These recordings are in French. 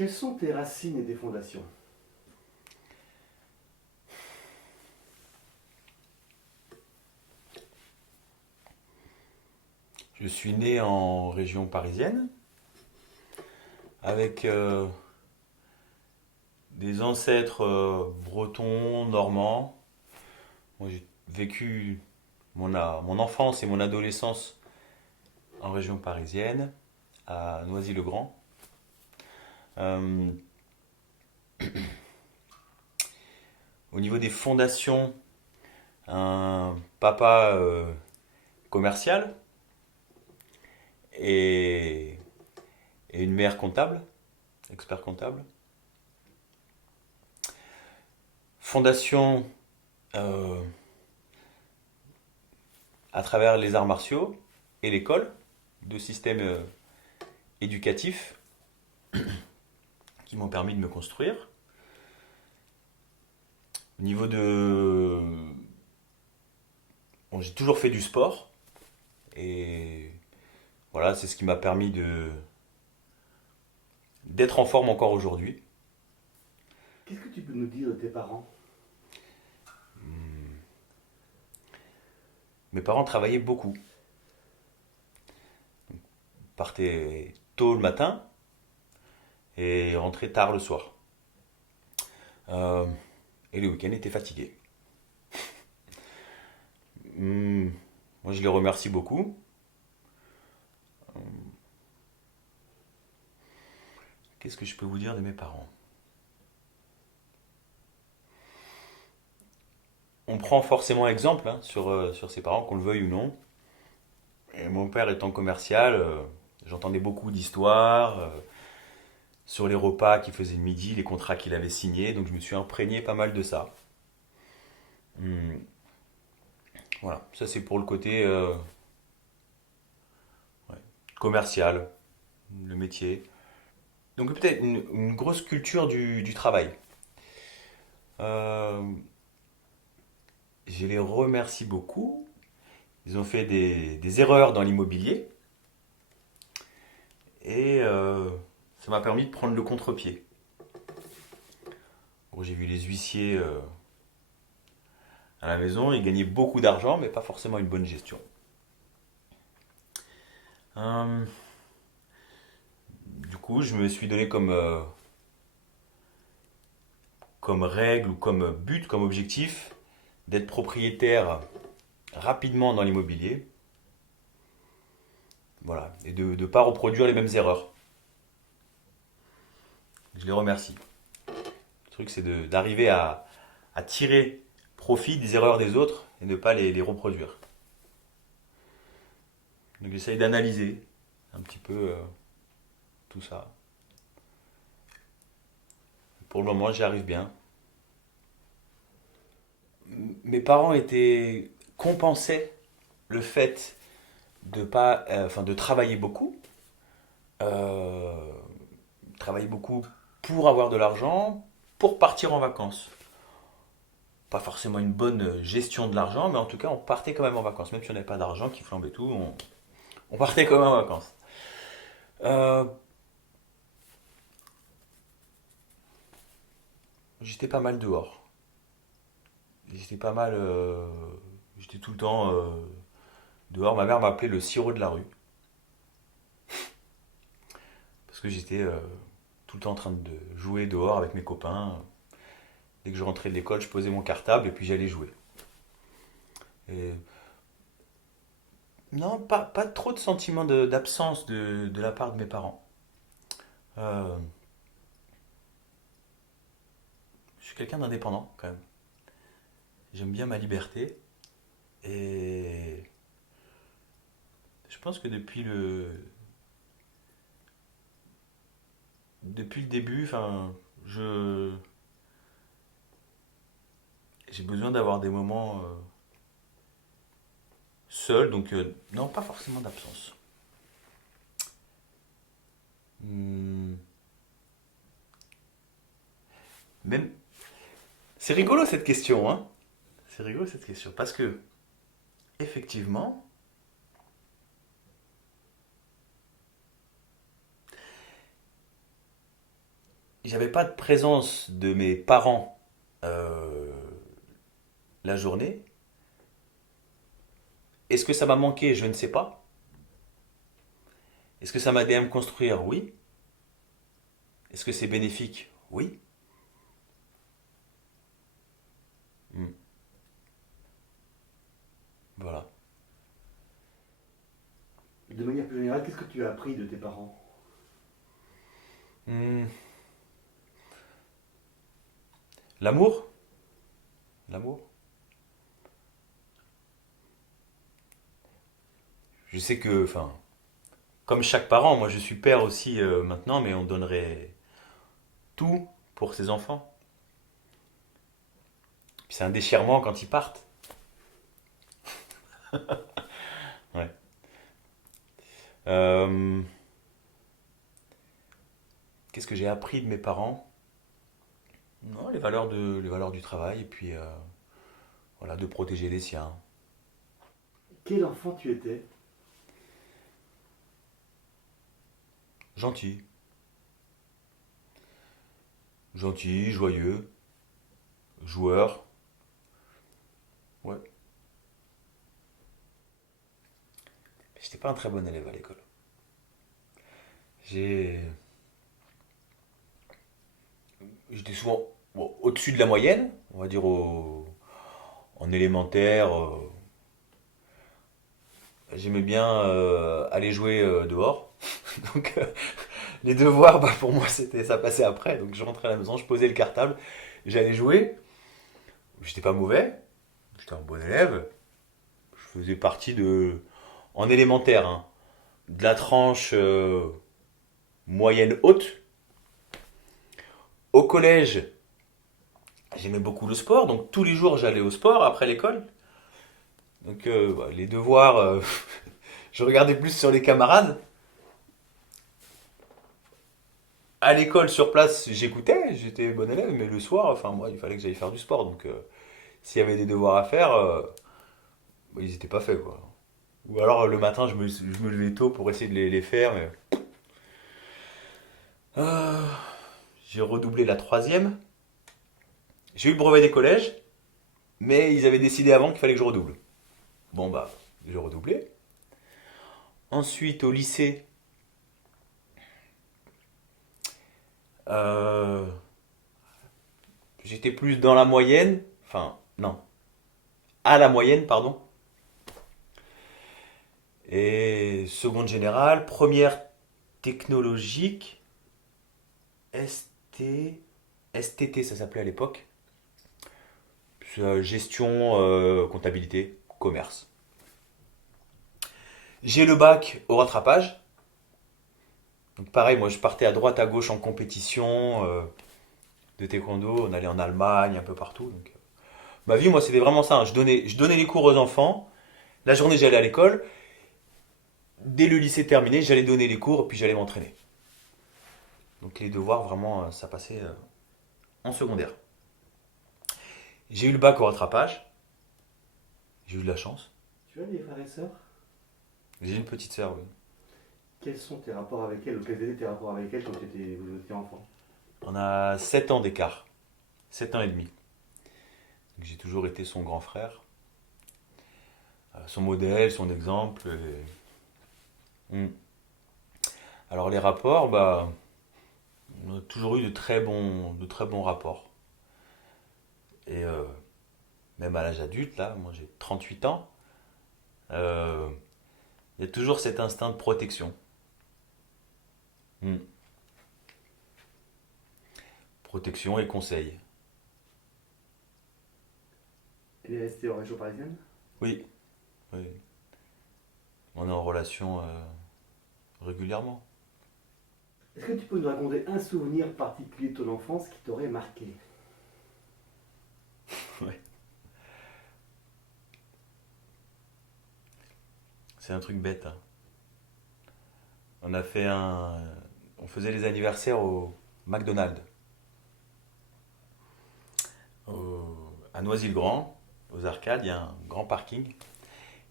Quelles sont tes racines et tes fondations? Je suis né en région parisienne avec des ancêtres bretons, normands. Moi, j'ai vécu mon enfance et mon adolescence en région parisienne, à Noisy-le-Grand. Euh, Au niveau des fondations, un papa commercial et, et une mère comptable, expert comptable. Fondation euh, à travers les arts martiaux et l'école, deux systèmes éducatifs qui m'ont permis de me construire. Au niveau de... Bon, j'ai toujours fait du sport et voilà, c'est ce qui m'a permis d'être en forme encore aujourd'hui. Qu'est-ce que tu peux nous dire de tes parents? Mes parents travaillaient beaucoup. Ils partaient tôt le matin et rentraient tard le soir. Euh, et les week-ends étaient fatigués. Hum, Moi, je les remercie beaucoup. Qu'est-ce que je peux vous dire de mes parents? On prend forcément exemple sur ses parents, qu'on le veuille ou non. Et mon père étant commercial, j'entendais beaucoup d'histoires sur les repas qu'il faisait le midi, les contrats qu'il avait signés, donc je me suis imprégné pas mal de ça. Hum, Voilà, ça c'est pour le côté ouais, commercial, le métier. Donc peut-être une grosse culture du travail. Euh, je les remercie beaucoup. Ils ont fait des erreurs dans l'immobilier et ça m'a permis de prendre le contre-pied. Bon, j'ai vu les huissiers à la maison, ils gagnaient beaucoup d'argent, mais pas forcément une bonne gestion. Euh, du coup, je me suis donné comme règle ou comme but, comme objectif, d'être propriétaire rapidement dans l'immobilier. Voilà, et de ne pas reproduire les mêmes erreurs. Je les remercie. Le truc, c'est d'arriver à tirer profit des erreurs des autres et ne pas les reproduire. Donc j'essaye d'analyser un petit peu tout ça. Pour le moment, j'y arrive bien. Mes parents étaient compensaient le fait de pas, enfin de euh, travailler beaucoup pour avoir de l'argent, pour partir en vacances. Pas forcément une bonne gestion de l'argent, mais en tout cas, on partait quand même en vacances. Même si on n'avait pas d'argent, qui flambait tout, on partait quand même en vacances. Euh, J'étais pas mal dehors. J'étais pas mal. J'étais tout le temps dehors. Ma mère m'appelait le sirop de la rue. Parce que j'étais tout le temps en train de jouer dehors avec mes copains. Dès que je rentrais de l'école, je posais mon cartable et puis j'allais jouer. Et non, pas trop de sentiment d'absence de la part de mes parents. Euh, je suis quelqu'un d'indépendant quand même. J'aime bien ma liberté. Et je pense que depuis le début, enfin, je, j'ai besoin d'avoir des moments seuls. Donc, non, pas forcément d'absence. Hmm, Même, c'est rigolo cette question, hein. C'est rigolo cette question. Parce que, effectivement, j'avais pas de présence de mes parents euh, la journée. Est-ce que ça m'a manqué? Je ne sais pas. Est-ce que ça m'a aidé à me construire? Oui. Est-ce que c'est bénéfique? Oui. Hmm. Voilà. De manière plus générale, qu'est-ce que tu as appris de tes parents? Hmm. L'amour? L'amour? Je sais que, enfin, comme chaque parent, moi je suis père aussi maintenant, mais on donnerait tout pour ses enfants. Puis c'est un déchirement quand ils partent. Ouais. Euh, Qu'est-ce que j'ai appris de mes parents? Non, les valeurs du travail et puis voilà, de protéger les siens. Quel enfant tu étais? Gentil, gentil, joyeux, joueur. Ouais. J'étais pas un très bon élève à l'école. J'ai, J'étais souvent bon, au-dessus de la moyenne, on va dire en élémentaire. J'aimais bien aller jouer dehors. Donc les devoirs, bah, pour moi, ça passait après. Donc je rentrais à la maison, je posais le cartable, j'allais jouer. J'étais pas mauvais, j'étais un bon élève. Je faisais partie en élémentaire, hein, de la tranche moyenne haute. Au collège, j'aimais beaucoup le sport, donc tous les jours j'allais au sport après l'école. Donc bah, les devoirs, je regardais plus sur les camarades. À l'école, sur place, j'écoutais, j'étais bon élève, mais le soir, enfin moi, il fallait que j'aille faire du sport. Donc s'il y avait des devoirs à faire, bah, ils n'étaient pas faits, quoi. Ou alors le matin, je me levais tôt pour essayer de les faire, mais... Euh, j'ai redoublé la troisième. J'ai eu le brevet des collèges, mais ils avaient décidé avant qu'il fallait que je redouble. Bon bah, j'ai redoublé. Ensuite, au lycée, euh, j'étais plus dans la moyenne. Enfin, non, à la moyenne, pardon. Et seconde générale, première technologique, ST, STT ça s'appelait à l'époque. Gestion, comptabilité, commerce. J'ai le bac au rattrapage. Donc pareil, moi je partais à droite à gauche en compétition de taekwondo. On allait en Allemagne, un peu partout. Donc, ma vie, moi, c'était vraiment ça, hein. Je donnais les cours aux enfants. La journée, j'allais à l'école. Dès le lycée terminé, j'allais donner les cours, puis j'allais m'entraîner. Donc les devoirs, vraiment, ça passait en secondaire. J'ai eu le bac au rattrapage. J'ai eu de la chance. Tu as des frères et sœurs? J'ai une petite sœur, oui. Quels sont tes rapports avec elle, ou quels étaient tes rapports avec elle quand vous étiez enfant? On a 7 ans d'écart. 7 ans et demi. Donc, j'ai toujours été son grand frère. Son modèle, son exemple. Hmm. Alors les rapports, bah, on a toujours eu de très bons rapports. Et même à l'âge adulte, là, moi j'ai 38 ans, euh, il y a toujours cet instinct de protection. Hmm. Protection et conseil. Elle est restée en région parisienne? Oui, oui. On est en relation régulièrement. Est-ce que tu peux nous raconter un souvenir particulier de ton enfance qui t'aurait marqué? Ouais. C'est un truc bête, hein. On a fait on faisait les anniversaires au McDonald's, à Noisy-le-Grand, aux arcades, il y a un grand parking.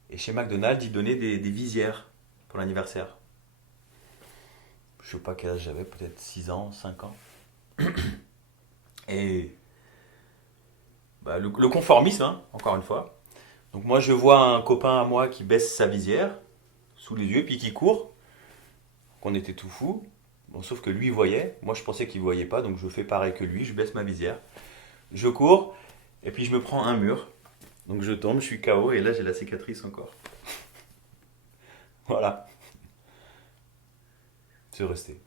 Et chez McDonald's, ils donnaient des visières pour l'anniversaire. Je sais pas quel âge j'avais, peut-être 6 ans, 5 ans. Et bah, le conformisme, hein, encore une fois. Donc moi je vois un copain à moi qui baisse sa visière sous les yeux, puis qui court, qu'on était tout fou. Bon, sauf que lui il voyait, moi je pensais qu'il voyait pas, donc je fais pareil que lui, je baisse ma visière. Je cours, et puis je me prends un mur. Donc je tombe, je suis KO, et là j'ai la cicatrice encore. Voilà, c'est resté.